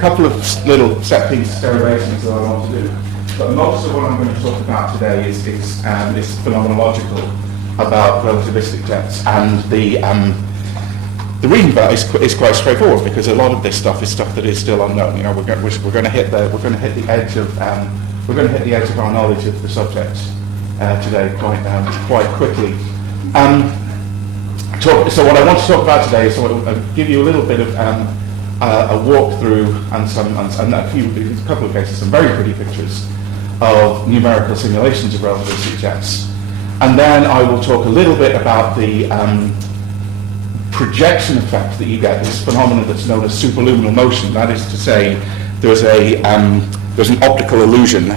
couple of little set piece derivations that I want to do, but most of what I'm going to talk about today is phenomenological about relativistic jets, and the reason for that is quite straightforward, because a lot of this stuff is stuff that is still unknown. You know, we're going to hit the edge of our knowledge of the subject today quite quickly. So what I want to talk about today is sort of give you a little bit of a walkthrough and a couple of cases, some very pretty pictures of numerical simulations of relativistic jets, and then I will talk a little bit about the projection effect that you get, this phenomenon that's known as superluminal motion. That is to say, there's an optical illusion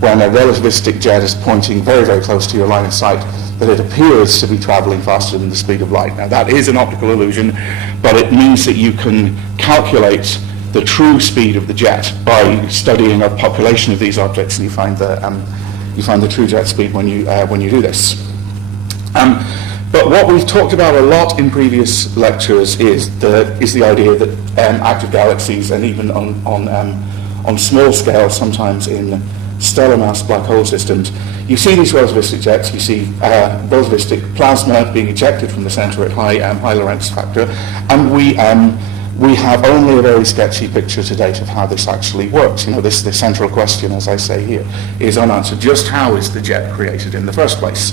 when a relativistic jet is pointing very, very close to your line of sight, that it appears to be traveling faster than the speed of light. Now that is an optical illusion, but it means that you can calculate the true speed of the jet by studying a population of these objects, and you find the true jet speed when you do this. But what we've talked about a lot in previous lectures is the idea that active galaxies, and even on small scale, sometimes in stellar mass black hole systems, you see these relativistic jets. You see relativistic plasma being ejected from the center at high Lorentz factor, and we have only a very sketchy picture to date of how this actually works. You know, the central question, as I say here, is unanswered. Just how is the jet created in the first place?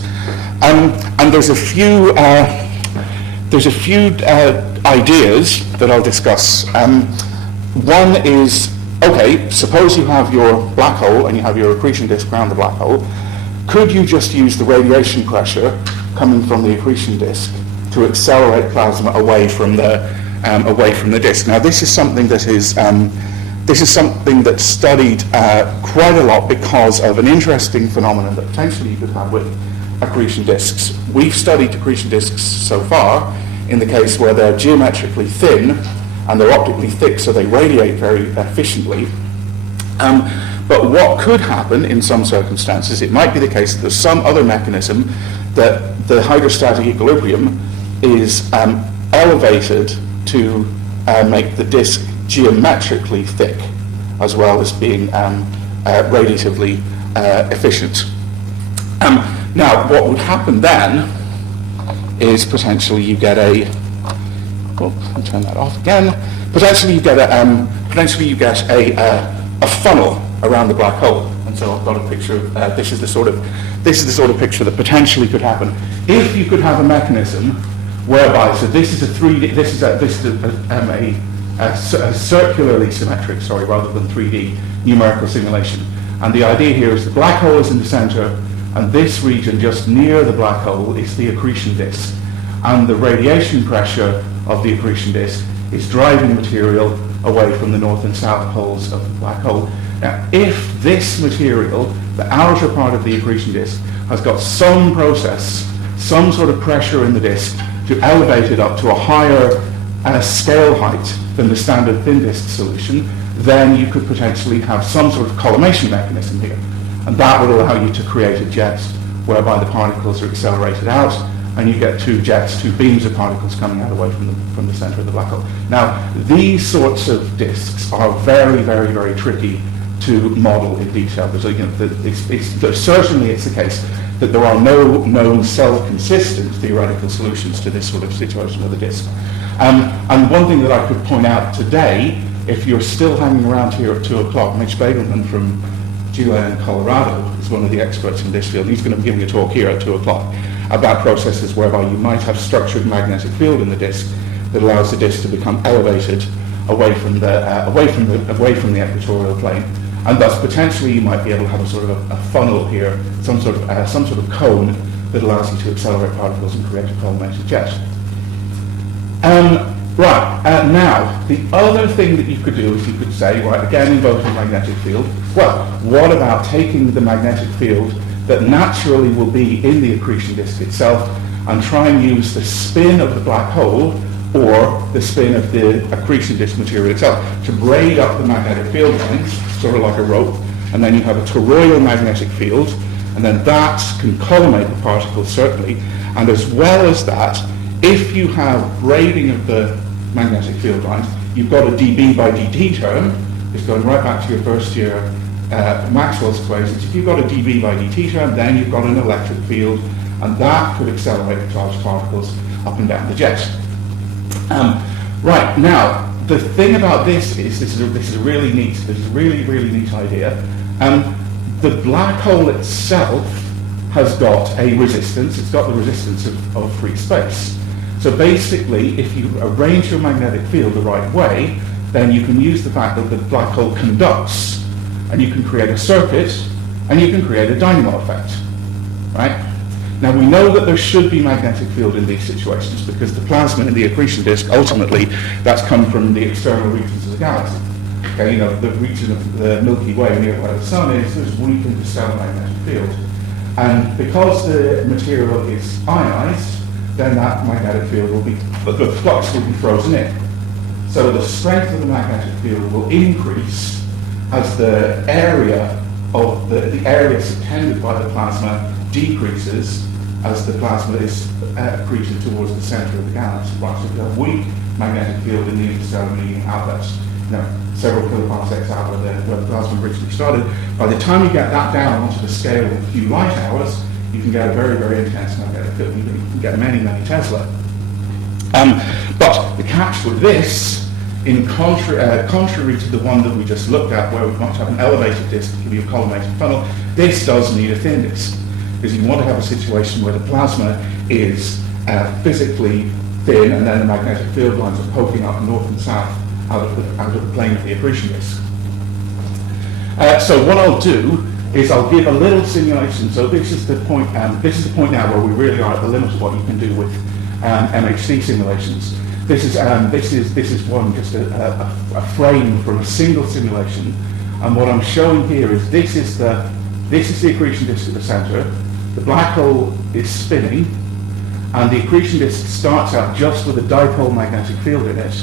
And there's a few ideas that I'll discuss. One is, okay, suppose you have your black hole and you have your accretion disk around the black hole. Could you just use the radiation pressure coming from the accretion disk to accelerate plasma away from the disk? Now, this is something that's studied quite a lot because of an interesting phenomenon that potentially you could have with accretion disks. We've studied accretion disks so far in the case where they're geometrically thin and they're optically thick, so they radiate very efficiently. But what could happen in some circumstances, it might be the case that there's some other mechanism that the hydrostatic equilibrium is elevated to make the disk geometrically thick, as well as being radiatively efficient. Now, what would happen then is potentially you get a. Well, I'll turn that off again. Potentially you get a funnel around the black hole, and so I've got a picture of this is the sort of picture that potentially could happen if you could have a mechanism whereby, so this is a 3D, this is a circularly symmetric, rather than 3D numerical simulation, and the idea here is the black hole is in the center, and this region just near the black hole is the accretion disk, and the radiation pressure of the accretion disk is driving material away from the north and south poles of the black hole. Now, if this material, the outer part of the accretion disk, has got some process, some sort of pressure in the disk to elevate it up to a higher scale height than the standard thin disk solution, then you could potentially have some sort of collimation mechanism here. And that would allow you to create a jet whereby the particles are accelerated out, and you get two beams of particles coming out away from the center of the black hole. Now, these sorts of disks are very, very, very tricky to model in detail. Certainly it's the case that there are no known self-consistent theoretical solutions to this sort of situation with a disk. And one thing that I could point out today, if you're still hanging around here at 2 o'clock, Mitch Bagelman from GUN Colorado is one of the experts in this field. He's going to be giving a talk here at 2 o'clock about processes whereby you might have structured magnetic field in the disk that allows the disk to become elevated away from the equatorial plane, and thus potentially you might be able to have a sort of a funnel here, some sort of cone that allows you to accelerate particles and create a collimated jet. Now, the other thing that you could do is you could say, right, again invoking magnetic field, well, what about taking the magnetic field that naturally will be in the accretion disk itself and try and use the spin of the black hole or the spin of the accretion disk material itself to braid up the magnetic field lines, sort of like a rope, and then you have a toroidal magnetic field, and then that can collimate the particles certainly, and as well as that, if you have braiding of the magnetic field lines, you've got a dB by dt term, is going right back to your first year Maxwell's equations. If you've got a dB by dt term, then you've got an electric field, and that could accelerate the charged particles up and down the jet. Right, now, the thing about this is a really neat idea. The black hole itself has got a resistance. It's got the resistance of free space. So basically, if you arrange your magnetic field the right way, then you can use the fact that the black hole conducts, and you can create a circuit, and you can create a dynamo effect, right? Now we know that there should be magnetic field in these situations because the plasma in the accretion disk, ultimately, that's come from the external regions of the galaxy. Okay, you know, the region of the Milky Way near where the sun is, there's weak interstellar magnetic field. And because the material is ionized, then that magnetic field will be, the flux will be frozen in. So the strength of the magnetic field will increase as the area of the area subtended by the plasma decreases as the plasma is accreted towards the center of the galaxy. Right, so if you have weak magnetic field in the interstellar medium outlets, you know, several kiloparsecs out where the plasma originally started, by the time you get that down onto the scale of a few light hours, you can get a very, very intense magnetic field. You can get many, many Tesla. But the catch with this, contrary to the one that we just looked at, where we might have an elevated disk to give you a collimated funnel, this does need a thin disk. Because you want to have a situation where the plasma is physically thin, and then the magnetic field lines are poking up north and south out of the plane of the accretion disk. So what I'll do is I'll give a little simulation. So this is the point. This is the point now where we really are at the limit of what you can do with MHC simulations. This is one just a frame from a single simulation, and what I'm showing here is this is the accretion disk at the center. The black hole is spinning, and the accretion disk starts out just with a dipole magnetic field in it,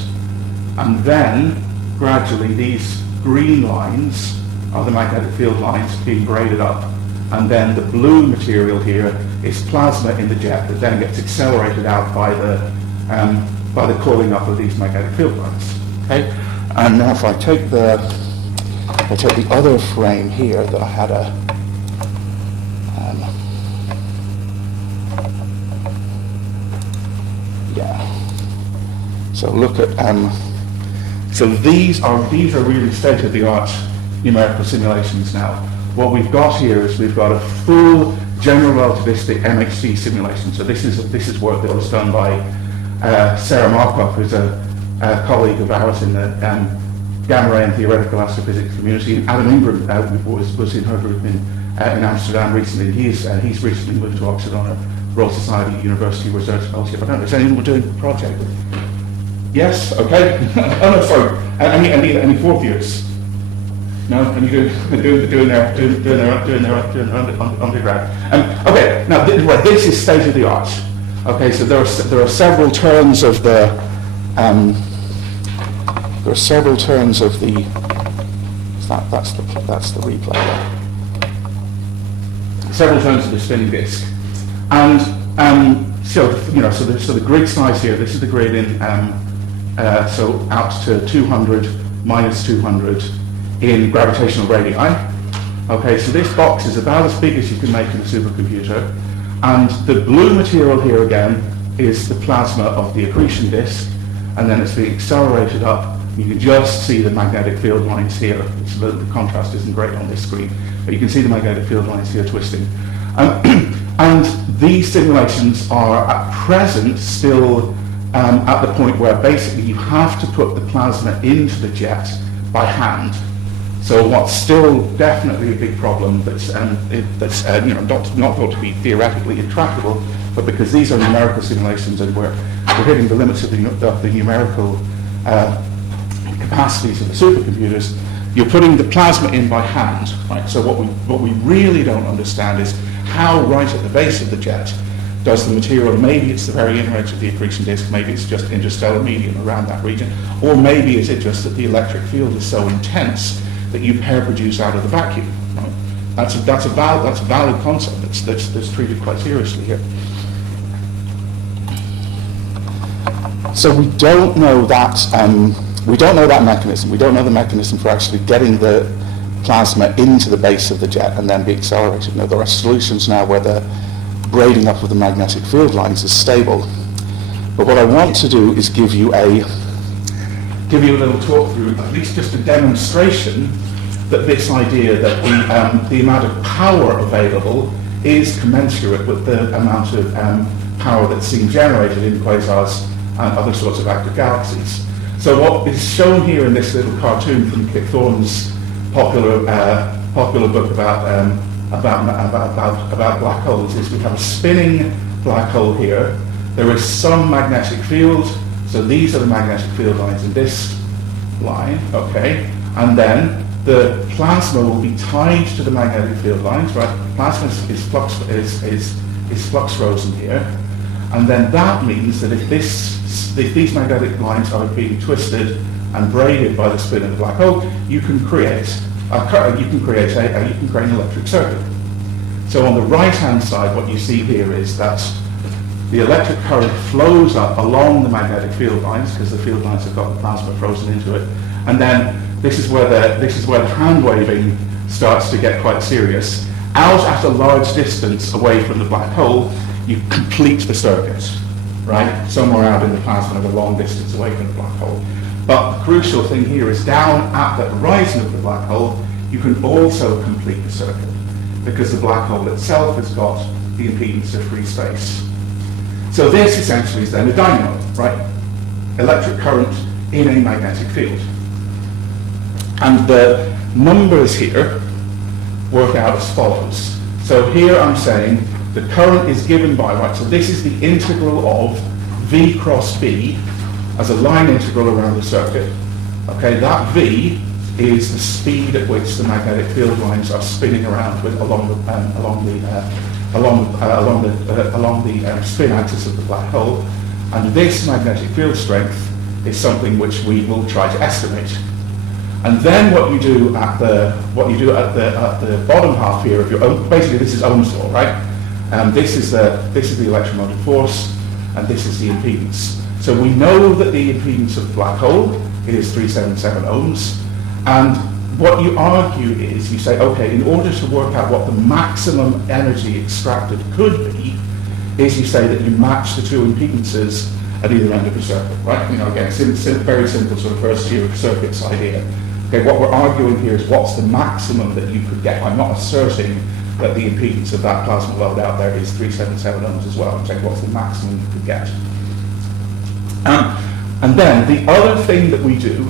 and then gradually these green lines are the magnetic field lines being braided up, and then the blue material here is plasma in the jet that then gets accelerated out by the coiling up of these magnetic field lines. Okay, and now if I take the other frame here that I had so look at so these are really state-of-the-art numerical simulations now. What we've got here is we've got a full general relativistic MHC simulation. So this is work that was done by Sarah Markov, who's a colleague of ours in the gamma ray and theoretical astrophysics community. And Adam Ingram was in her group in Amsterdam recently. He's recently moved to Oxford on a Royal Society University Research Fellowship. I don't know, is anyone doing a project? Yes, okay. Oh no, sorry. Any fourth years? No, and you're doing their undergrad. Okay, now this is state of the art. Okay, so there are several turns of the that's the replay there. Several turns of the spinning disk, and so the grid size here. This is the grid in so out to 200 minus 200 in gravitational radii. Okay, so this box is about as big as you can make in a supercomputer, and the blue material here again is the plasma of the accretion disk, and then it's being accelerated up. You can just see the magnetic field lines here. So the contrast isn't great on this screen, but you can see the magnetic field lines here twisting. And these simulations are at present still at the point where basically you have to put the plasma into the jet by hand. So what's still definitely a big problem that's not thought to be theoretically intractable, but because these are numerical simulations and we're hitting the limits of the numerical capacities of the supercomputers, you're putting the plasma in by hand, right? So what we really don't understand is how right at the base of the jet does the material, maybe it's the very inner edge of the accretion disk, maybe it's just interstellar medium around that region, or maybe is it just that the electric field is so intense that you pair produce out of the vacuum, right? That's a valid concept that's treated quite seriously here. So we don't know that We don't know that mechanism. We don't know the mechanism for actually getting the plasma into the base of the jet and then be accelerated. Now, there are solutions now where the braiding up of the magnetic field lines is stable. But what I want to do is give you a little talk through, at least just a demonstration, that this idea that the amount of power available is commensurate with the amount of power that's seen generated in quasars and other sorts of active galaxies. So what is shown here in this little cartoon from Kip Thorne's popular book about black holes is we have a spinning black hole here. There is some magnetic field, so these are the magnetic field lines in this line, okay? And then the plasma will be tied to the magnetic field lines, right? Plasma is flux frozen here, and then that means that if these magnetic lines are being twisted and braided by the spin of the black hole, you can create an electric circuit. So on the right-hand side, what you see here is that the electric current flows up along the magnetic field lines because the field lines have got the plasma frozen into it, and then this is where the hand waving starts to get quite serious. Out at a large distance away from the black hole, you complete the circuit, right? Somewhere out in the plasma, a long distance away from the black hole. But the crucial thing here is down at the horizon of the black hole, you can also complete the circuit because the black hole itself has got the impedance of free space. So this essentially is then a dynamo, right? Electric current in a magnetic field. And the numbers here work out as follows. So here I'm saying the current is given by, right, so this is the integral of V cross B as a line integral around the circuit. Okay, that V is the speed at which the magnetic field lines are spinning around along the spin axis of the black hole. And this magnetic field strength is something which we will try to estimate. And then what you do at the bottom half here of your own, basically this is Ohm's law, right? This is the electromotive force, and this is the impedance. So we know that the impedance of the black hole is 377 ohms, and what you argue is you say, okay, in order to work out what the maximum energy extracted could be, is you say that you match the two impedances at either end of the circuit, right? You know, again, very simple sort of first year of circuits idea. Okay, what we're arguing here is what's the maximum that you could get. I'm not asserting that the impedance of that plasma load out there is 377 ohms as well. I'm saying what's the maximum you could get. And then the other thing that we do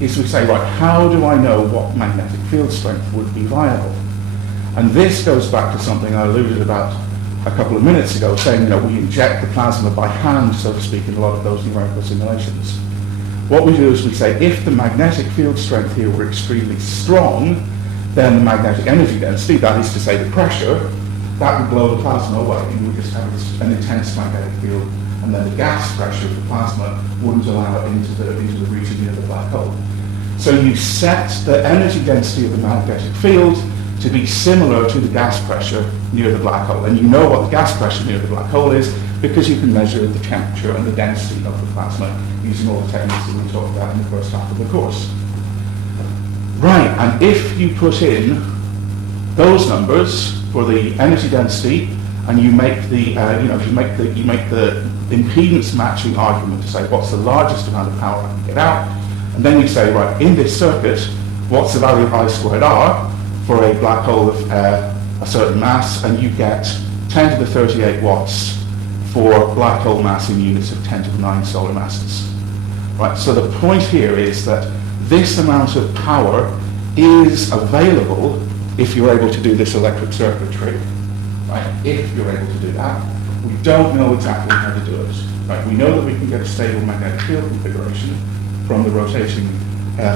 is we say, right, how do I know what magnetic field strength would be viable? And this goes back to something I alluded about a couple of minutes ago, saying, you know, we inject the plasma by hand, so to speak, in a lot of those numerical simulations. What we do is we say, if the magnetic field strength here were extremely strong, then the magnetic energy density, that is to say the pressure, that would blow the plasma away, and we just have an intense magnetic field, and then the gas pressure of the plasma wouldn't allow it into the region near the black hole. So you set the energy density of the magnetic field to be similar to the gas pressure near the black hole. And you know what the gas pressure near the black hole is because you can measure the temperature and the density of the plasma using all the techniques that we talked about in the first half of the course. Right, and if you put in those numbers for the energy density and you make the you make the impedance matching argument to say what's the largest amount of power I can get out, and then you say, right, in this circuit, what's the value of I squared R for a black hole of a certain mass, and you get 10 to the 38 watts for black hole mass in units of 10 to the 9 solar masses. Right, so the point here is that this amount of power is available if you're able to do this electric circuitry. Right, if you're able to do that. We don't know exactly how to do it. Right, we know that we can get a stable magnetic field configuration from the rotating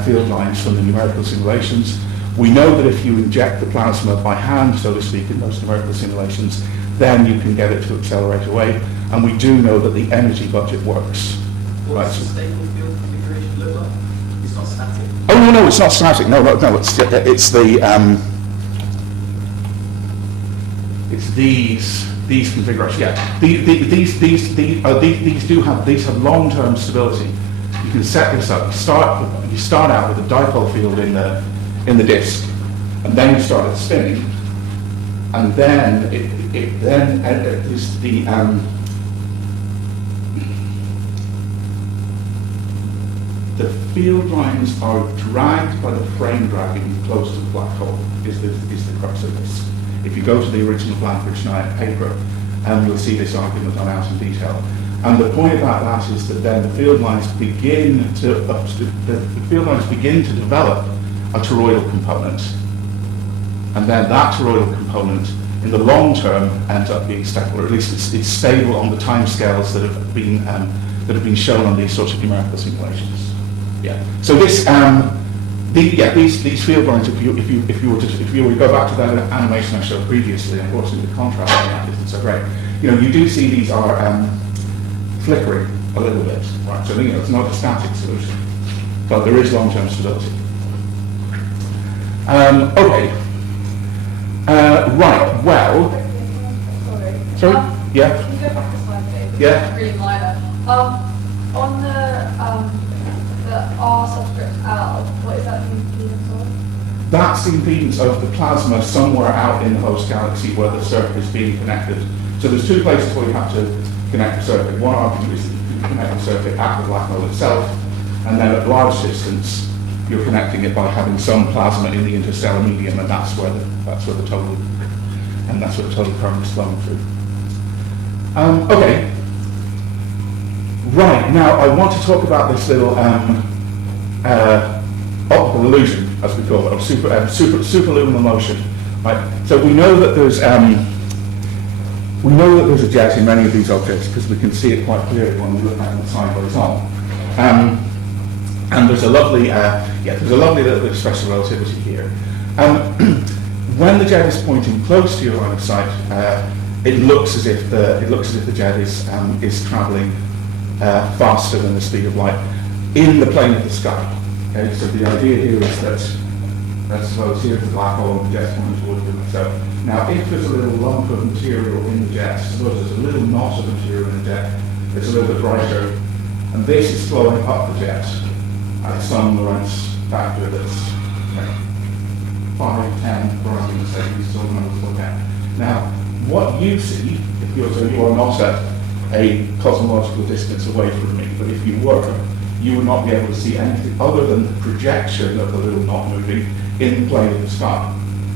field lines from the numerical simulations. We know that if you inject the plasma by hand, so to speak, in those numerical simulations, then you can get it to accelerate away. And we do know that the energy budget works. What does the stable field configuration look like? It's not static. Oh no, it's not static. No, it's these configurations. Yeah, these have long-term stability. You can set this up. You start out with a dipole field in the disk, and then you start it spinning, and then the field lines are dragged by the frame dragging close to the black hole, is the crux of this. If you go to the original Blackridge paper, you'll see this argument done out in detail. And the point about that is that then the field lines begin to develop a toroidal component, and then that toroidal component in the long term ends up being stable, or at least it's stable on the time scales that have been shown on these sorts of numerical simulations. Yeah. So this, these field lines, if you were to go back to that animation I showed previously, unfortunately the contrast on that isn't so great. You do see these are flickering a little bit, right? So it's not a static solution, but there is long-term stability. Okay. Right. Well. Sorry. Yeah. Can you go back a slide, please? Yeah. It's really minor. On the R subscript L, what is that the impedance of? That's the impedance of the plasma somewhere out in the host galaxy where the circuit is being connected. So there's two places where you have to connect the circuit. One argument is that you can connect the circuit at the black hole itself, and then at large distance you're connecting it by having some plasma in the interstellar medium, and that's where the total current is flowing through. Okay. Right, now I want to talk about this little optical illusion, as we call it, or superluminal motion. Right. So we know that there's a jet in many of these objects because we can see it quite clearly when we look at them sideways on. And there's a lovely little bit of special relativity here. When the jet is pointing close to your line of sight, it looks as if the jet is traveling faster than the speed of light in the plane of the sky. Okay, so the idea here is that, let's suppose here's the black hole and the jet's coming towards you. So now if there's a little lump of material in the jet, suppose there's a little knot of material in the jet, it's a little bit brighter, and this is flowing up the jet at some Lorentz factor that's 5, 10, for argument's sake, you still know to look at. Now, what you see, you are not at a cosmological distance away from me, but if you were, you would not be able to see anything other than the projection of the little knot moving in the plane of the sky.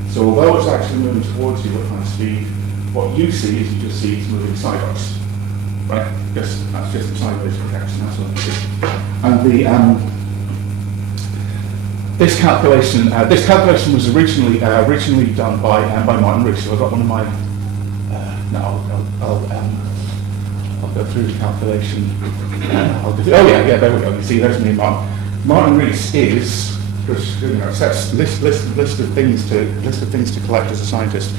So although it's actually moving towards you at high speed, what you see is you just see it's moving sideways. Right? That's just a sideways projection, that's what you see. And this calculation was originally done by Martin Rees. So I got one of my. I'll go through the calculation. There we go. You see, there's me and Martin. Martin Rees is sets list of things to collect as a scientist.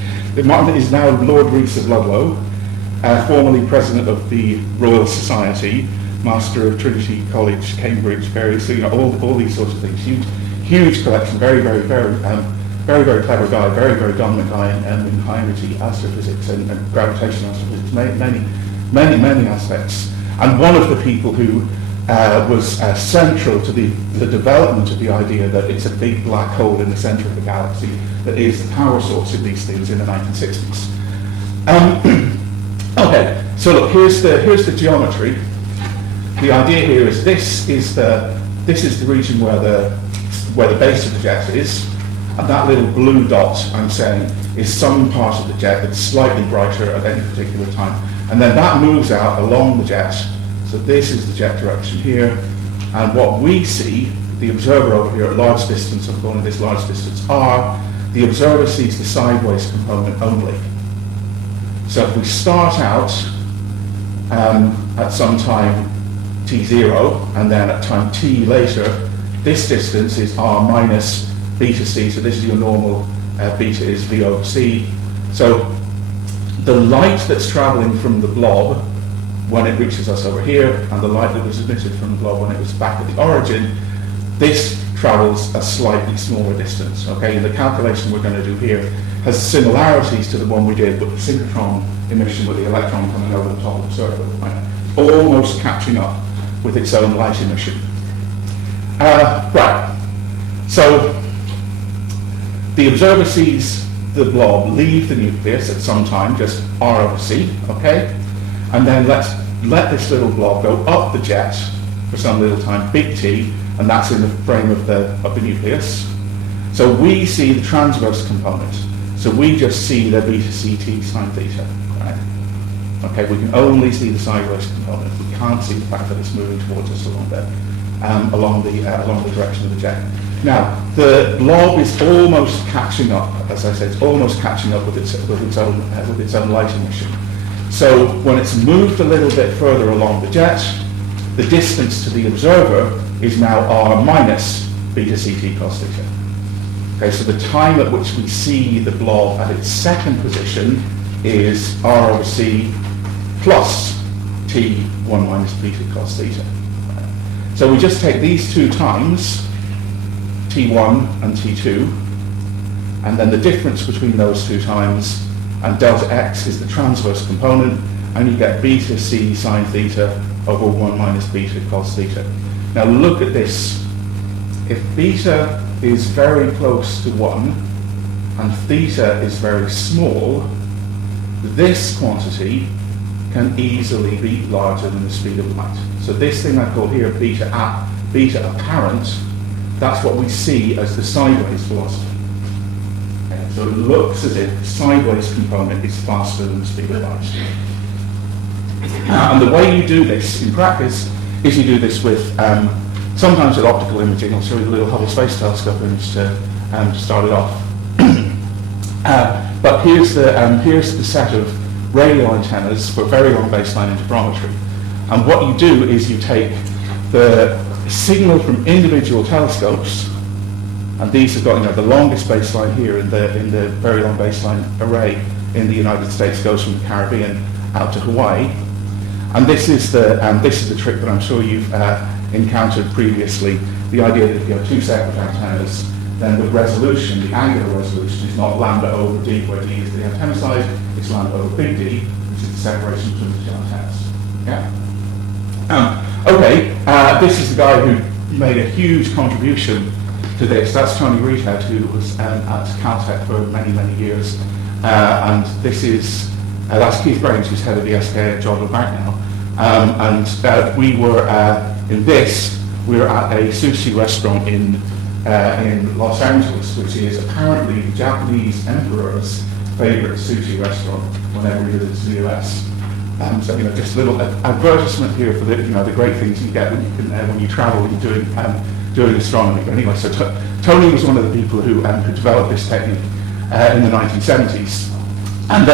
Martin is now Lord Rees of Ludlow, formerly president of the Royal Society, master of Trinity College, Cambridge, various, all these sorts of things. Huge collection, very clever guy, very dominant guy in high energy astrophysics and gravitational astrophysics, many aspects. And one of the people who was central to the development of the idea that it's a big black hole in the center of the galaxy that is the power source of these things in the 1960s. Okay, so look, here's the geometry. The idea here is this is the region where the base of the jet is, and that little blue dot I'm saying is some part of the jet that's slightly brighter at any particular time, and then that moves out along the jet. So this is the jet direction here, and what we see, the observer over here at large distance, I'm calling this large distance R, the observer sees the sideways component only. So if we start out at some time t0, and then at time t later, this distance is r minus beta c, so this is your normal beta is v over c. So the light that's traveling from the blob when it reaches us over here, and the light that was emitted from the blob when it was back at the origin, this travels a slightly smaller distance. Okay, and the calculation we're going to do here has similarities to the one we did with the synchrotron emission with the electron coming over the top of the circle, right? Almost catching up with its own light emission. Right. So the observer sees the blob leave the nucleus at some time, just R over C, okay? And then let's let this little blob go up the jet for some little time, big T, and that's in the frame of the nucleus. So we see the transverse component. So we just see the beta CT sine theta, right? Okay, we can only see the sideways component. We can't see the fact that it's moving towards us along the direction of the jet. Now, the blob is almost catching up, as I said, it's almost catching up with its own light emission. So when it's moved a little bit further along the jet, the distance to the observer is now R minus beta CT cos theta. Okay, so the time at which we see the blob at its second position is R over C plus T 1 minus beta cos theta. So we just take these two times, T1 and T2, and then the difference between those two times and delta x is the transverse component, and you get beta C sine theta over 1 minus beta cos theta. Now look at this. If beta is very close to 1 and theta is very small, this quantity can easily be larger than the speed of light. So this thing I call here beta apparent, that's what we see as the sideways velocity. Okay, so it looks as if the sideways component is faster than the speed of light. And the way you do this in practice is you do this with, sometimes with optical imaging. I'll show you the little Hubble Space Telescope image to start it off. But here's the set of radio antennas for very long baseline interferometry. And what you do is you take the signal from individual telescopes, and these have got the longest baseline here in the very long baseline array in the United States goes from the Caribbean out to Hawaii. And this is the trick that I'm sure you've encountered previously. The idea that if you have two separate antennas, then the resolution, the angular resolution, is not lambda over d, where d is the antenna size, it's lambda over big D, which is the separation between the two antennas. Yeah. This is the guy who made a huge contribution to this. That's Tony Reedhead, who was at Caltech for many, many years. And this is, that's Keith Brains, who's head of the SK at Jodrell Bank now. We were we were at a sushi restaurant in Los Angeles, which is apparently the Japanese emperor's favorite sushi restaurant whenever he visits the US. So just a little advertisement here for the great things you get when you travel and doing astronomy. But anyway, so Tony was one of the people who developed this technique in the 1970s. And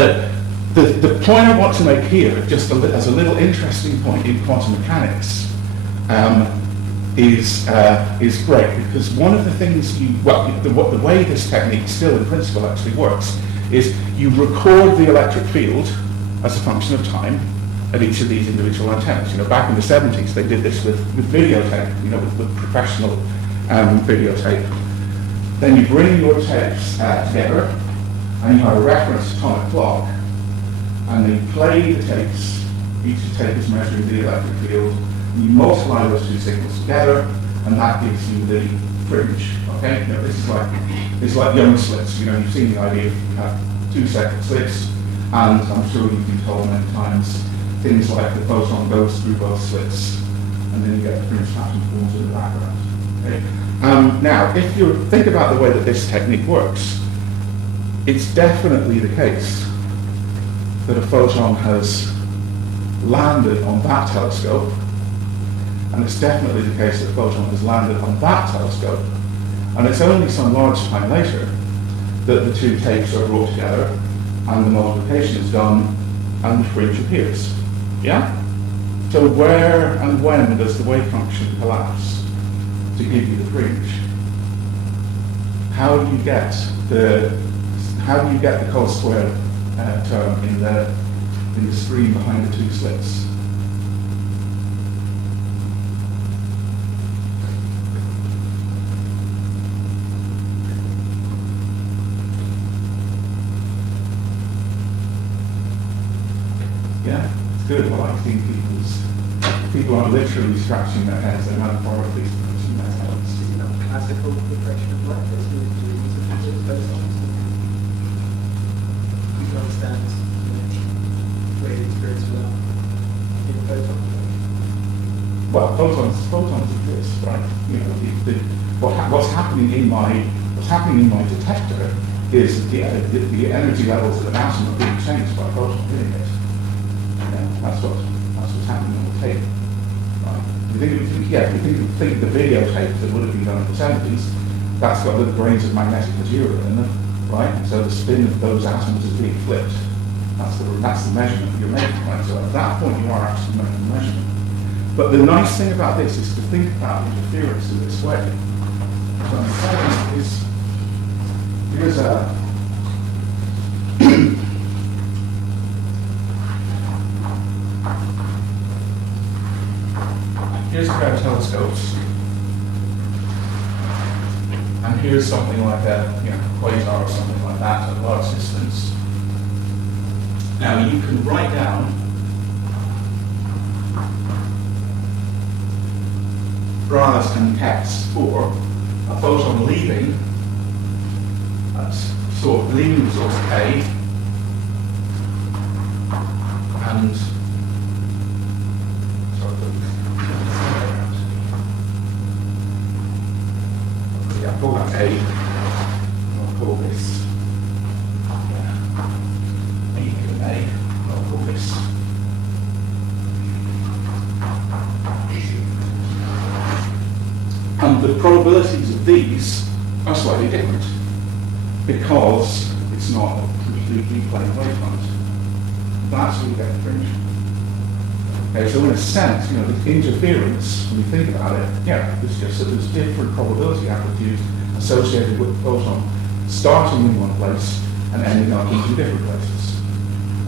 the point I want to make here, just as a little interesting point in quantum mechanics, is great, because one of the things the way this technique still in principle actually works is you record the electric field as a function of time at each of these individual antennas. Back in the 70s they did this with videotape, with professional videotape. Then you bring your tapes together and you have a reference atomic clock, and then you play the tapes. Each tape is measuring the electric field. You multiply those two signals together, and that gives you the fringe. Okay, this is like young slits. You've seen the idea of 2-second slits, and I'm sure you've been told many times things like the photon goes through both slits, and then you get the fringe pattern forms in the background. Okay? Now, if you think about the way that this technique works, it's definitely the case that a photon has landed on that telescope, and it's definitely the case that a photon has landed on that telescope, and it's only some large time later that the two tapes are brought together and the multiplication is done and the fringe appears. Yeah? So where and when does the wave function collapse to give you the fringe? How do you get the cos squared term in the screen behind the two slits? Yeah, it's good. I like seeing people are literally scratching their heads and metaphorically scratching their heads. classical diffraction of light that's used to use photons. You can understand wave experience without in photons. Well, photons exist, right? You know, what's happening in my detector is the energy levels of an atom are being changed by photons hitting it. That's what's happening on the tape. Right? If you think of the videotape that would have been done in the 70s, that's got little grains of magnetic material in them, right? And so the spin of those atoms is being flipped. That's the measurement you're making, right? So at that point you are actually making a measurement. But the nice thing about this is to think about interference in this way. So here's a here's a pair of telescopes, and here's something like a quasar or something like that at a large distance. Now you can write down bras and caps for a photon leaving leaving the source K and I'll call that A. I'll call this equal A. I'll call this and the probabilities of these are slightly different because it's not a completely plane wavefront. That's where you get the fringe. Okay, so in a sense, the interference, when you think about it, it's just that there's different probability amplitudes associated with the photon starting in one place and ending up in two different places.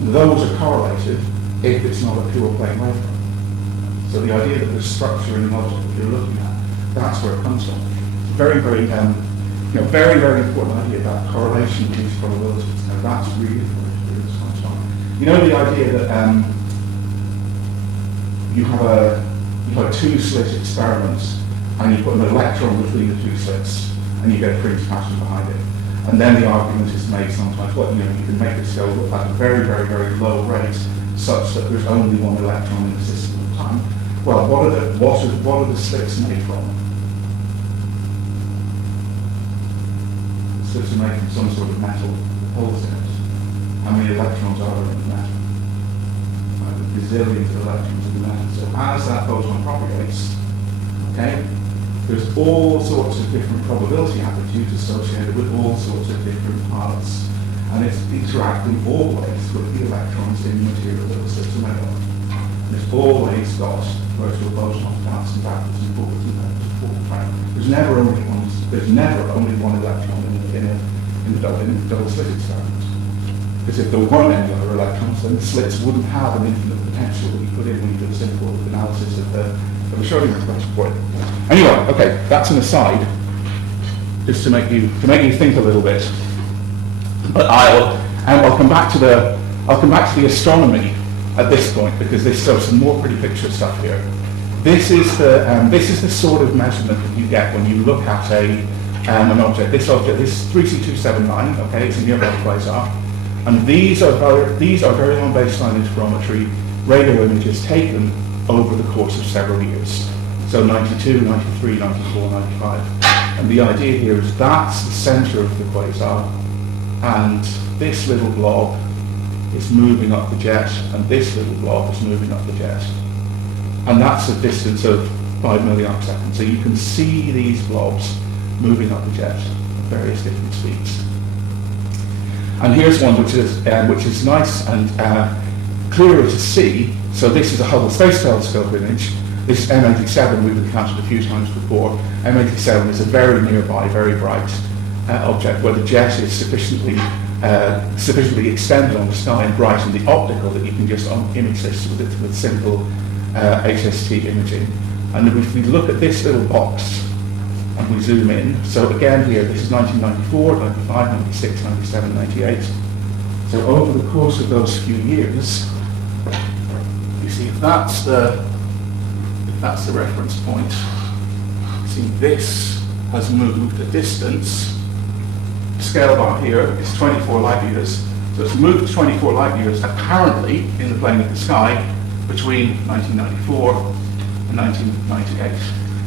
And those are correlated if it's not a pure plane wavefront. So the idea that there's structure in the object that you're looking at, that's where it comes from. It's very, very, very, very important idea about correlation with these probabilities. Now that's really important to do this kind of time. The idea that you have two slit experiments and you put an electron between the two slits and you get a fringe pattern behind it. And then the argument is made sometimes, you can make this go at a very, very, very low rate such that there's only one electron in the system at a time. Well, what are the slits made from? The slits are made from some sort of metal holes in it. How many electrons are there in the metal? The zillions of electrons in the metal. So as that photon propagates, there's all sorts of different probability amplitudes associated with all sorts of different parts. And it's interacting always with the electrons in the material that the slits are made of. And it's always got virtual photons bouncing backwards and forwards and backwards and forwards. There's never only one electron in the double slit experiment. Because if there weren't any other electrons, then the slits wouldn't have an infinite potential that you put in when you do a simple analysis of the Schrodinger equation. Anyway, that's an aside, just to make you think a little bit. But I'll come back to the astronomy at this point because there's some more pretty picture stuff here. This is the sort of measurement that you get when you look at an object. This object is 3C279. It's a nearby quasar. And these are very long baseline interferometry radio images taken over the course of several years. So 92, 93, 94, 95. And the idea here is that's the center of the quasar, and this little blob is moving up the jet, and this little blob is moving up the jet. And that's a distance of 5 milliarc seconds. So you can see these blobs moving up the jet at various different speeds. And here's one which is nice and clearer to see. So this is a Hubble Space Telescope image. This is M87, we've encountered a few times before. M87 is a very nearby, very bright object where the jet is sufficiently extended on the sky and bright in the optical that you can just image this with simple HST imaging. And if we look at this little box and we zoom in, so again here, this is 1994, 95, 96, 97, 98. So over the course of those few years, you see if that's the reference point. See this has moved a distance, scale bar here is 24 light years, so it's moved 24 light years apparently in the plane of the sky between 1994 and 1998.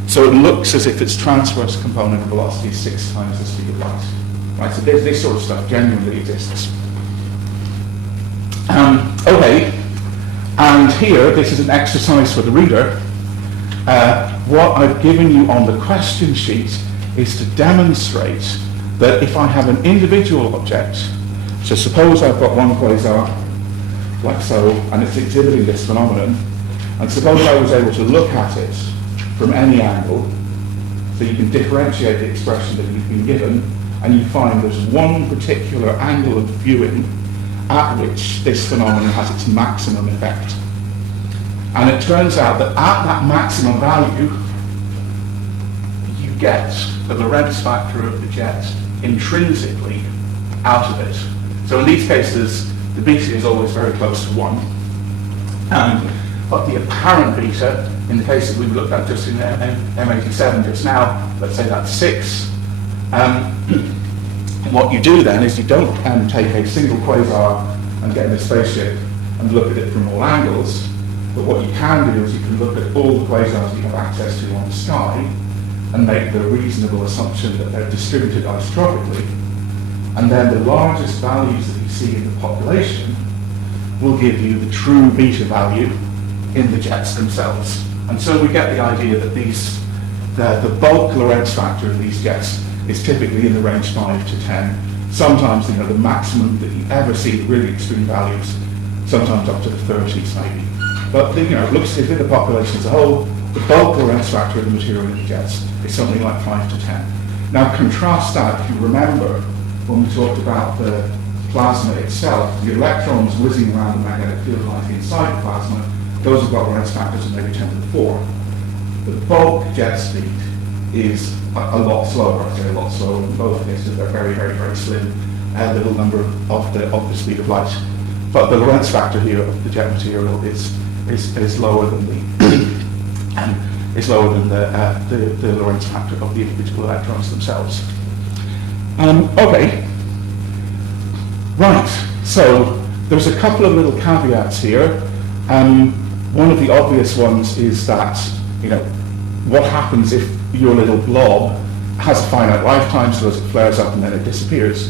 So it looks as if its transverse component of velocity is 6 times the speed of light. Right, so this sort of stuff genuinely exists. Okay, and here, this is an exercise for the reader. What I've given you on the question sheet is to demonstrate that if I have an individual object, so suppose I've got one quasar, like so, and it's exhibiting this phenomenon, and suppose I was able to look at it from any angle, so you can differentiate the expression that you've been given, and you find there's one particular angle of viewing at which this phenomenon has its maximum effect. And it turns out that at that maximum value, you get the Lorentz factor of the jet intrinsically out of it. So in these cases, the beta is always very close to 1. But the apparent beta, in the cases we've looked at just in M87 just now, let's say that's 6. What you do then is you don't take a single quasar and get in a spaceship and look at it from all angles, but what you can do is you can look at all the quasars you have access to on the sky and make the reasonable assumption that they're distributed isotropically, and then the largest values that you see in the population will give you the true beta value in the jets themselves. And so we get the idea that the bulk Lorentz factor of these jets is typically in the range 5 to 10. Sometimes, the maximum that you ever see, the really extreme values, sometimes up to the 30s maybe. But it looks as if the population as a whole, the bulk Lorentz factor of the material in the jets is something like 5 to 10. Now contrast that, if you remember, when we talked about the plasma itself, the electrons whizzing around the magnetic field lines inside the plasma, those have got Lorentz factors of maybe 10 to the 4. The bulk jet speed is a lot slower. I say a lot slower in both cases. They're very, very, very slim, little number of the speed of light. But the Lorentz factor here of the jet material is lower than the Lorentz factor of the individual electrons themselves. Okay. Right. So there's a couple of little caveats here. One of the obvious ones is that what happens if your little blob has a finite lifetime, so as it flares up and then it disappears.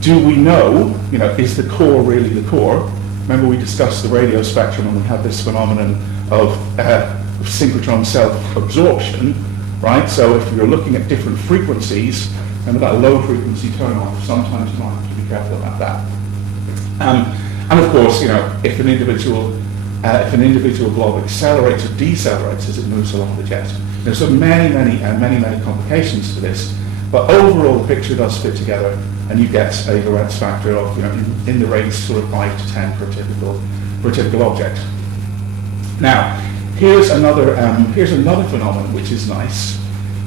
Do we know, is the core really the core? Remember we discussed the radio spectrum and we had this phenomenon of synchrotron self-absorption, right? So if you're looking at different frequencies, remember that low frequency turn off, sometimes you might have to be careful about that. And of course, if an individual blob accelerates or decelerates as it moves along the jet, there's so many complications to this, but overall the picture does fit together, and you get a Lorentz factor of in the range sort of 5 to 10 for a typical object. Now, here's another phenomenon which is nice,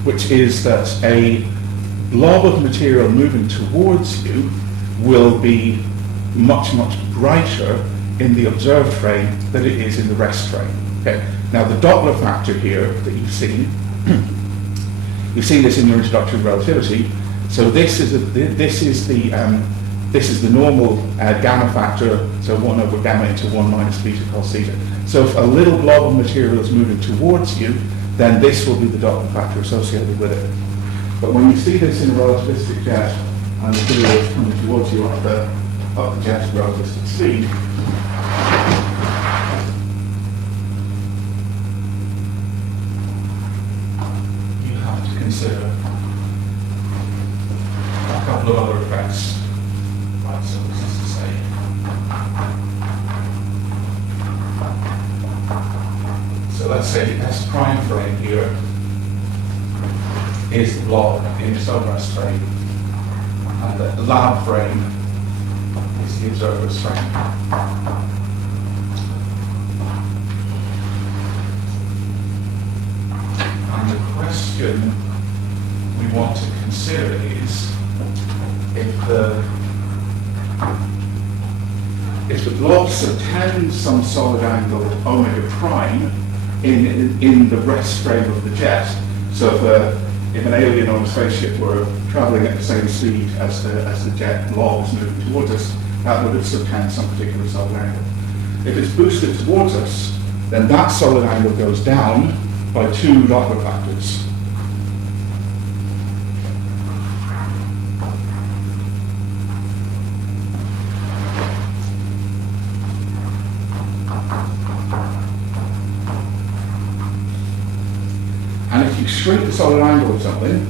which is that a blob of material moving towards you will be much brighter in the observed frame than it is in the rest frame. Okay. Now the Doppler factor here that you've seen this in your introductory to relativity. So this is the normal gamma factor. So 1 over gamma into 1 minus beta cos theta. So if a little blob of material is moving towards you, then this will be the Doppler factor associated with it. But when you see this in a relativistic jet and the material is coming towards you up the jet's relativistic speed, you have to consider a couple of other effects. Right, so this is to say, so let's say the S prime frame here is the blob in its own rest frame, and the lab frame is the observer's frame. And the question we want to consider is if the blob subtends some solid angle omega prime in the rest frame of the jet, so if an alien on a spaceship were travelling at the same speed as the jet blob is moving towards us, that would have subtend some particular solid angle. If it's boosted towards us, then that solid angle goes down by 2 Doppler factors. And if you shrink the solid angle of something,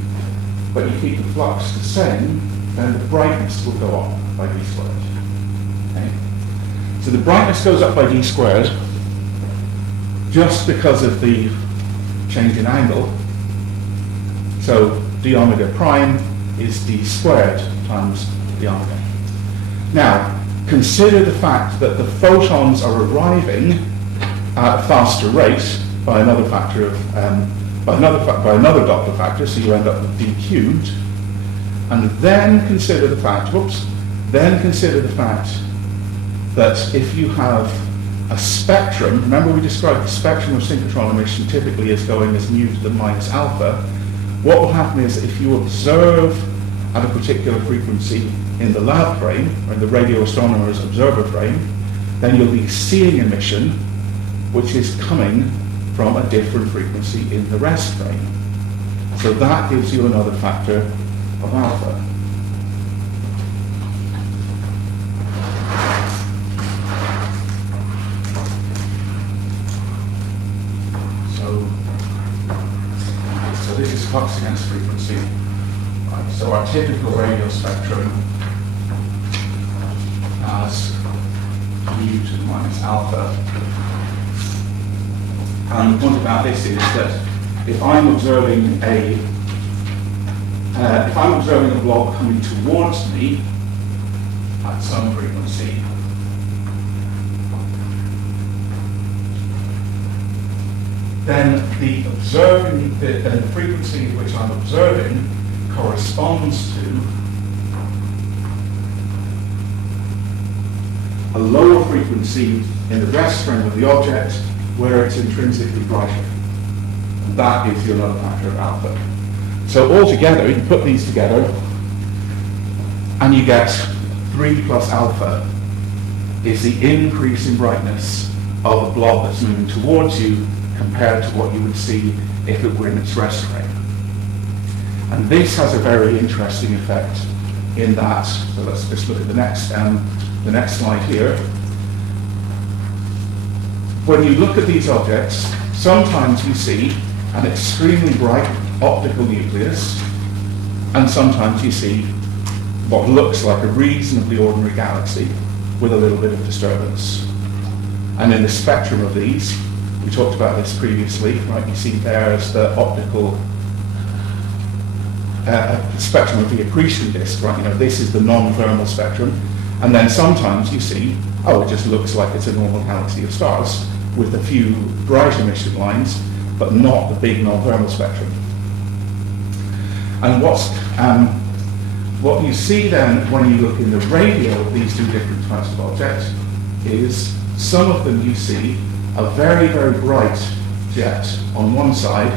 but you keep the flux the same, then the brightness will go up by d squared. Okay? So the brightness goes up by d squared just because of the change in angle. So d omega prime is d squared times d omega. Now, consider the fact that the photons are arriving at a faster rate by another factor of by another Doppler factor, so you end up with d cubed, and then consider the fact, that if you have a spectrum, remember we described the spectrum of synchrotron emission typically as going as mu to the minus alpha. What will happen is if you observe at a particular frequency in the lab frame, or in the radio astronomer's observer frame, then you'll be seeing emission which is coming from a different frequency in the rest frame. So that gives you another factor of alpha. So this is flux against frequency. Right, so our typical radio spectrum has mu to the minus alpha. And the point about this is that if I'm observing a blob coming towards me at some frequency, then the frequency at which I'm observing corresponds to a lower frequency in the rest frame of the object where it's intrinsically brighter. And that gives you another factor of alpha. So altogether, you put these together, and you get 3 plus alpha is the increase in brightness of a blob that's moving towards you compared to what you would see if it were in its rest frame. And this has a very interesting effect in that, so let's just look at the next slide here. When you look at these objects, sometimes you see an extremely bright optical nucleus, and sometimes you see what looks like a reasonably ordinary galaxy with a little bit of disturbance. And in the spectrum of these, we talked about this previously, right? You see there as the optical spectrum of the accretion disk, right? You know, this is the non-thermal spectrum. And then sometimes you see, oh, it just looks like it's a normal galaxy of stars with a few bright emission lines, but not the big non-thermal spectrum. And what you see then when you look in the radio of these two different types of objects is some of them you see a very, very bright jet on one side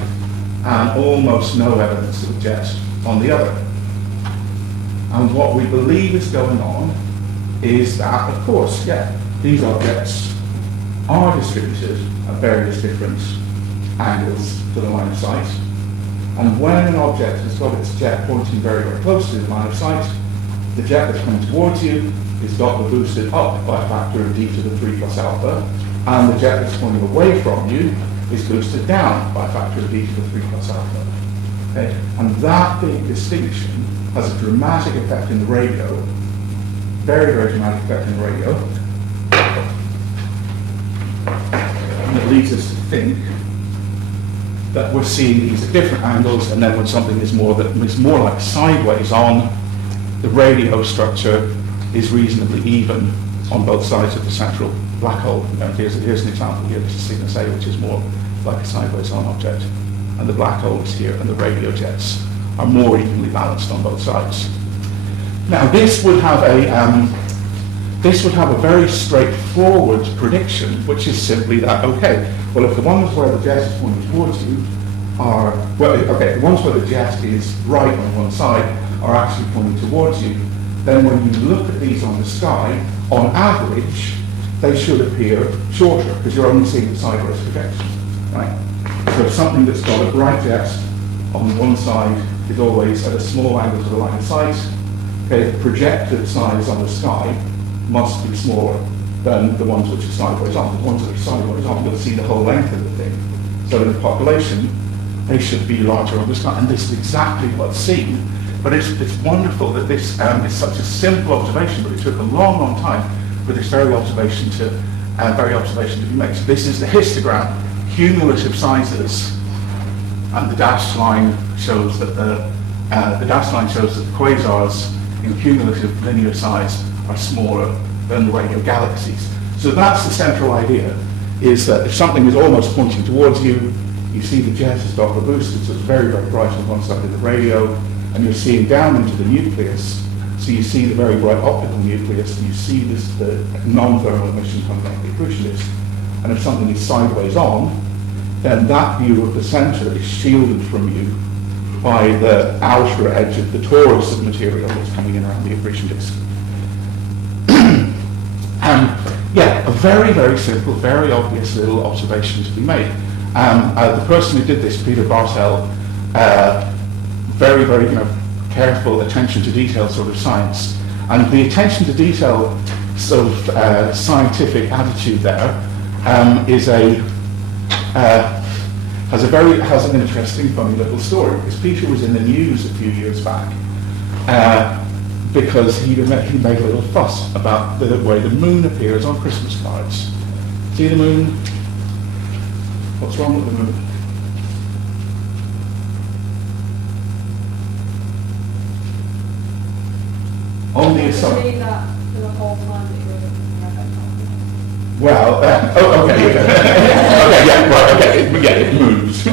and almost no evidence of a jet on the other. And what we believe is going on is that, of course, these objects are distributed at various different angles to the line of sight. And when an object has got its jet pointing very, very close to the line of sight, the jet that's coming towards you is Doppler boosted up by a factor of d to the 3 plus alpha, and the jet that's pointing away from you is boosted down by a factor of d to the 3 plus alpha. Okay? And that big distinction has a dramatic effect in the radio, very, very dramatic effect in the radio, and it leads us to think that we're seeing these at different angles, and then when something is more like sideways on, the radio structure is reasonably even on both sides of the central black hole. Here's an example here. This is Cygnus A, which is more like a sideways on object, and the black hole is here, and the radio jets are more evenly balanced on both sides. Now, this would have a very straightforward prediction, which is simply that, okay, well, if the one is where the jet is pointing towards you are, well, okay, the ones where the jet is right on one side are actually pointing towards you. Then when you look at these on the sky, on average, they should appear shorter because you're only seeing the sideways projection, right? So if something that's got a bright jet on one side is always at a small angle to the line of sight, okay, the projected size on the sky must be smaller than the ones which are sideways on. The ones that are sideways on, you'll see the whole length of the thing. So in the population, they should be larger on the sky, and this is exactly what's seen. But it's wonderful that this is such a simple observation, but it took a long, long time for this very observation to be made. So this is the histogram, cumulative sizes, and the dashed line shows that the quasars in cumulative linear size are smaller than the radio galaxies. So that's the central idea, is that if something is almost pointing towards you, you see the jet is Doppler boosted, so it's very, very bright on one side of the radio, and you're seeing down into the nucleus, so you see the very bright optical nucleus, and you see the non-thermal emission coming out of the accretion disk. And if something is sideways on, then that view of the center is shielded from you by the outer edge of the torus of material that's coming in around the accretion disk. Yeah, a very, very simple, very obvious little observation to be made. The person who did this, Peter Bartel, very, very careful attention to detail sort of science. And the attention to detail sort of scientific attitude there has an interesting, funny little story. Because Peter was in the news a few years back because he made a little fuss about the way the moon appears on Christmas cards. See the moon? What's wrong with the moon? On the assumption. Well, okay, it moves.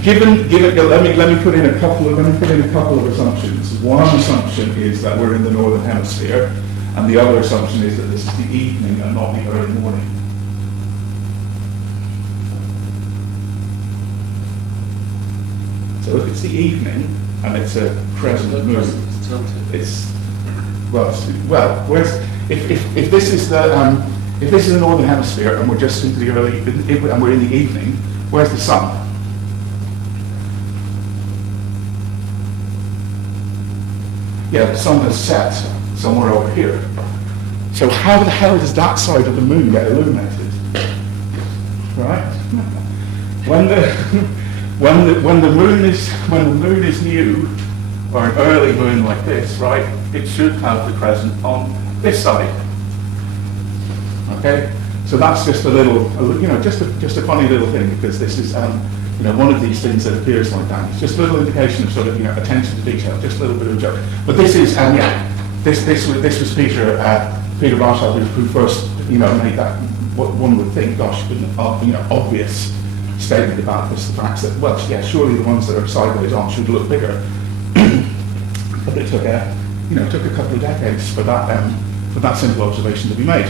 Let me put in a couple of assumptions. One assumption is that we're in the northern hemisphere, and the other assumption is that this is the evening and not the early morning. So if it's the evening and it's a crescent moon, if this is the northern hemisphere and we're just into the early, and we're in the evening, where's the sun? Yeah, the sun has set somewhere over here. So how the hell does that side of the moon get illuminated? Right? When the moon is new, or an early moon like this, right, it should have the crescent on this side. Okay, so that's just a little, just a funny little thing, because this is, one of these things that appears like that. It's just a little indication of sort of, attention to detail, just a little bit of a joke. But this is, this was Peter Bartel who first, made that, what one would think, gosh, obvious statement about this, the fact that, well, yeah, surely the ones that are sideways on should look bigger. But it took a couple of decades for that simple observation to be made.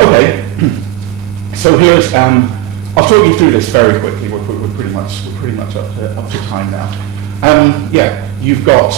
Okay, so here's, I'll talk you through this very quickly. We're pretty much up to time now. You've got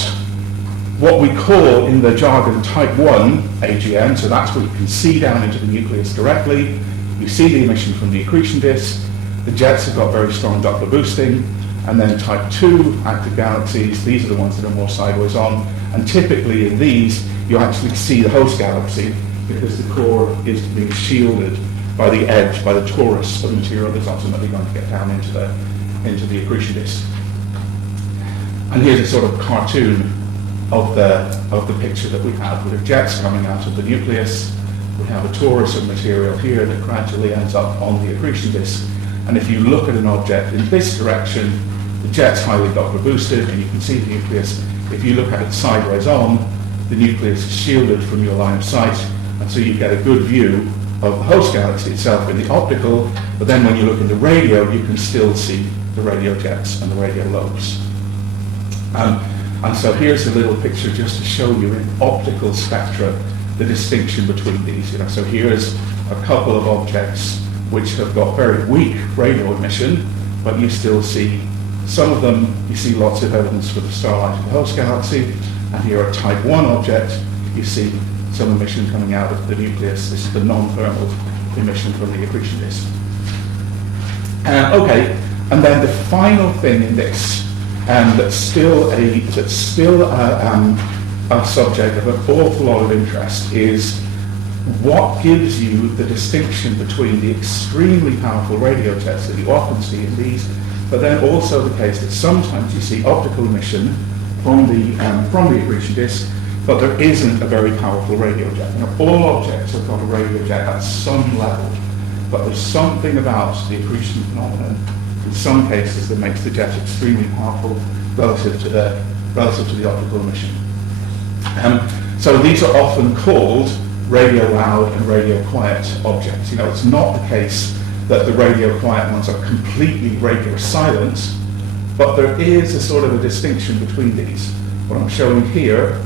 what we call in the jargon type 1 AGN, so that's where you can see down into the nucleus directly. You see the emission from the accretion disk. The jets have got very strong Doppler boosting. And then type 2 active galaxies, these are the ones that are more sideways on. And typically in these, you actually see the host galaxy because the core is being shielded by the edge, by the torus of material that's ultimately going to get down into the accretion disk. And here's a sort of cartoon of the picture that we have. We have jets coming out of the nucleus. We have a torus of material here that gradually ends up on the accretion disk. And if you look at an object in this direction, the jet's highly Doppler boosted, and you can see the nucleus. If you look at it sideways on, the nucleus is shielded from your line of sight, and so you get a good view of the host galaxy itself in the optical, but then when you look in the radio, you can still see the radio jets and the radio lobes. And so here's a little picture just to show you in optical spectra the distinction between these. So here's a couple of objects which have got very weak radio emission, but you still see some of them. You see lots of evidence for the starlight of the host galaxy, and here a type 1 object, you see some emission coming out of the nucleus. This is the non-thermal emission from the accretion disk. Okay, and then the final thing in this, that's still a subject of an awful lot of interest, is what gives you the distinction between the extremely powerful radio jets that you often see in these, but then also the case that sometimes you see optical emission from the accretion disk, but there isn't a very powerful radio jet. You know, all objects have got a radio jet at some level, but there's something about the accretion phenomenon in some cases that makes the jet extremely powerful relative to the optical emission. So these are often called radio loud and radio quiet objects. You know, it's not the case that the radio quiet ones are completely radio silent, but there is a sort of a distinction between these. What I'm showing here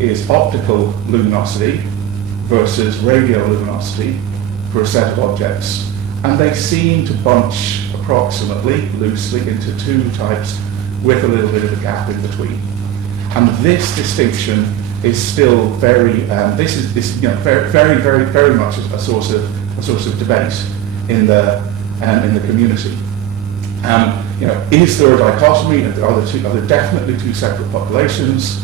is optical luminosity versus radio luminosity for a set of objects, and they seem to bunch approximately, loosely, into two types with a little bit of a gap in between. And this distinction is still very, very much a source of debate in the community. Is there a dichotomy? Are there definitely two separate populations?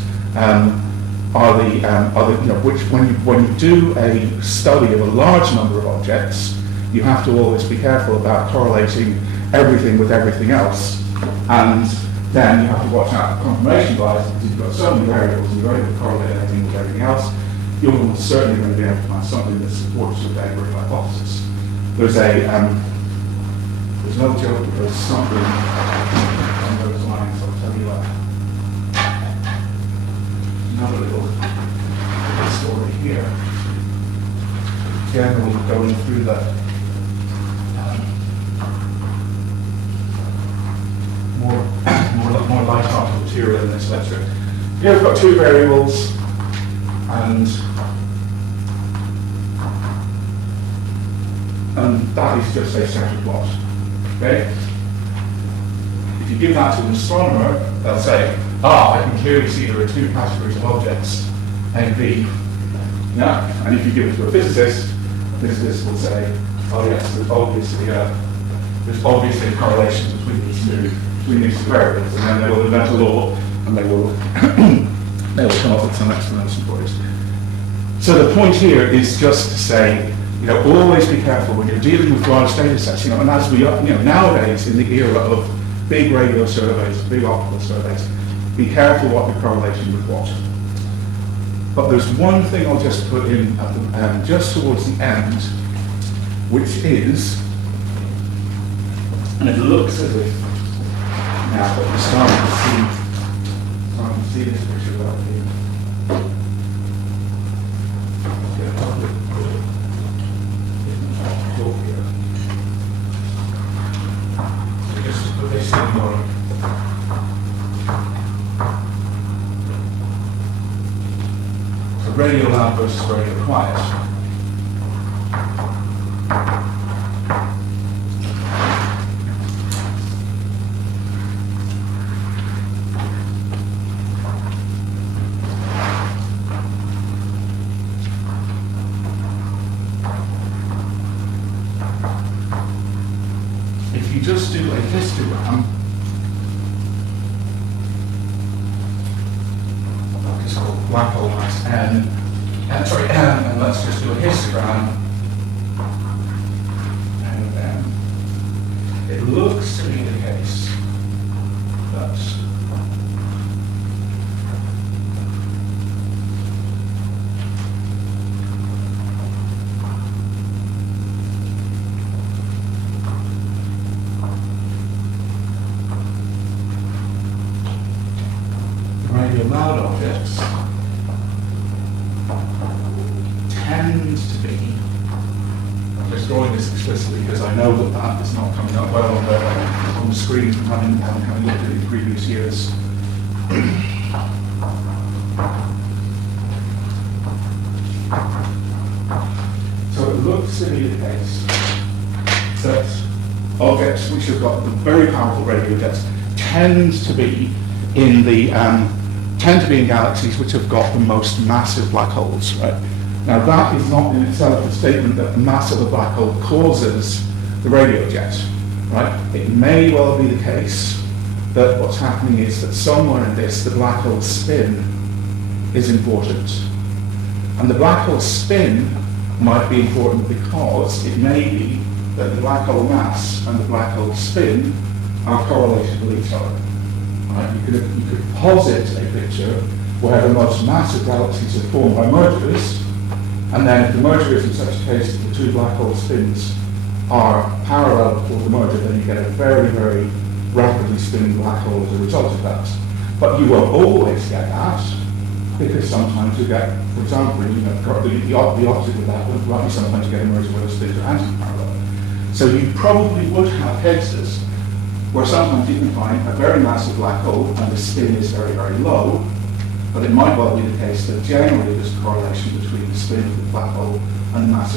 When you do a study of a large number of objects, you have to always be careful about correlating everything with everything else, and then you have to watch out for confirmation bias, because you've got so many variables and you're able to correlate everything with everything else. You're almost certainly going to be able to find something that supports your Dagger hypothesis. There's no joke, but there's something on those lines. I'll tell you another little story here. Generally going through the more light-hearted material in this lecture. Here I've got two variables, and that is just a scatter plot. Okay? If you give that to an astronomer, they'll say, I can clearly see there are two categories of objects, A and B. Yeah? And if you give it to a physicist will say, oh yes, there's obviously a correlation between these two variables, and then they will invent a law, and they will come up with some explanation for it. So the point here is just to say, always be careful when you're dealing with large data sets, and as we are, nowadays in the era of big radio surveys, big optical surveys, be careful what you're correlating with what. But there's one thing I'll just put in just towards the end, which is, and it looks as if now that we're starting to see this picture without being. Just to put this in more. So radio loud versus radio quiet. Just do a histogram. It's called black hole mass N. And let's just do a histogram. And it looks to be the case that loud objects tend to be, I'm just drawing this explicitly because I know that is not coming up well on the screen from having looked at it in previous years. So it looks to be the case that objects which have got the very powerful radio jets tend to be in galaxies which have got the most massive black holes, right? Now that is not in itself a statement that the mass of a black hole causes the radio jet, right? It may well be the case that what's happening is that somewhere in this the black hole spin is important. And the black hole spin might be important because it may be that the black hole mass and the black hole spin are correlated with each other. Right? You could posit a picture where the most massive galaxies are formed by mergers, and then if the merger is in such a case that the two black hole spins are parallel before the merger, then you get a very, very rapidly spinning black hole as a result of that. But you won't always get that, because sometimes you get, for example, the opposite of that would likely sometimes you get a merger where the spins are anti-parallel. So you probably would have cases where sometimes you can find a very massive black hole and the spin is very, very low, but it might well be the case that generally there's a correlation between the spin of the black hole and the mass of